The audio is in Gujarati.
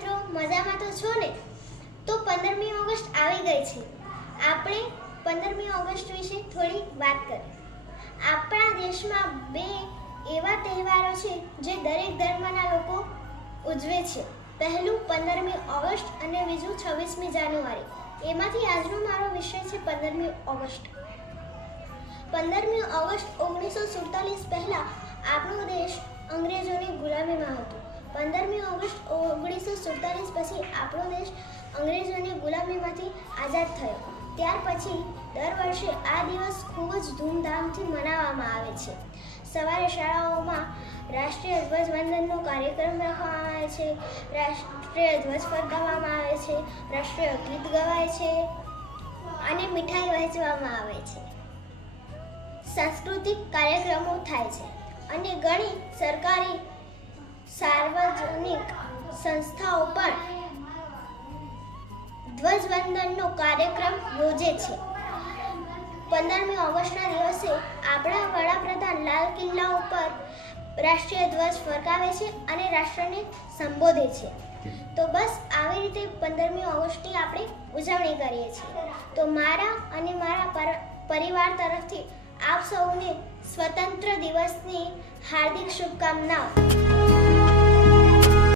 મિત્રો, મજામાં તો છો ને? તો પંદરમી ઓગસ્ટ આવી ગઈ છે. આપણે પંદરમી ઓગસ્ટ વિશે થોડી વાત કરીએ. આપણા દેશમાં બે એવા તહેવારો છે જે દરેક ધર્મના લોકો ઉજવે છે. પહેલું પંદરમી ઓગસ્ટ અને બીજું છવ્વીસમી જાન્યુઆરી. એમાંથી આજનો મારો વિષય છે પંદરમી ઓગસ્ટ. પંદરમી ઓગસ્ટ ઓગણીસો સુડતાલીસ પહેલાં આપણો દેશ અંગ્રેજોની ગુલામીમાં હતો. પંદરમી ઓગસ્ટ ઓગણીસો સુડતાલીસ પછી આપણો દેશ અંગ્રેજોની ગુલામીમાંથી આઝાદ થયો. ત્યાર પછી દર વર્ષે આ દિવસ ખૂબ જ ધૂમધામથી મનાવવામાં આવે છે. સવારે શાળાઓમાં રાષ્ટ્રીય ધ્વજવંદનનો કાર્યક્રમ રાખવામાં આવે છે, રાષ્ટ્રીય ધ્વજ ફરકાવવામાં આવે છે, રાષ્ટ્રીય ગીત ગવાય છે અને મીઠાઈ વહેંચવામાં આવે છે. સાંસ્કૃતિક કાર્યક્રમો થાય છે અને ઘણી સરકારી સાર્વજનિક સંસ્થાઓ પણ ધ્વજવંદનનો કાર્યક્રમ યોજે છે. પંદરમી ઓગસ્ટના દિવસે આપણા વડાપ્રધાન લાલ કિલ્લા ઉપર રાષ્ટ્રીય ધ્વજ ફરકાવે છે અને રાષ્ટ્રને સંબોધે છે. તો બસ આવી રીતે પંદરમી ઓગસ્ટની આપણે ઉજવણી કરીએ છીએ. તો મારા અને મારા પર- પરિવાર તરફથી આપ સૌને સ્વતંત્ર દિવસની હાર્દિક શુભકામનાઓ.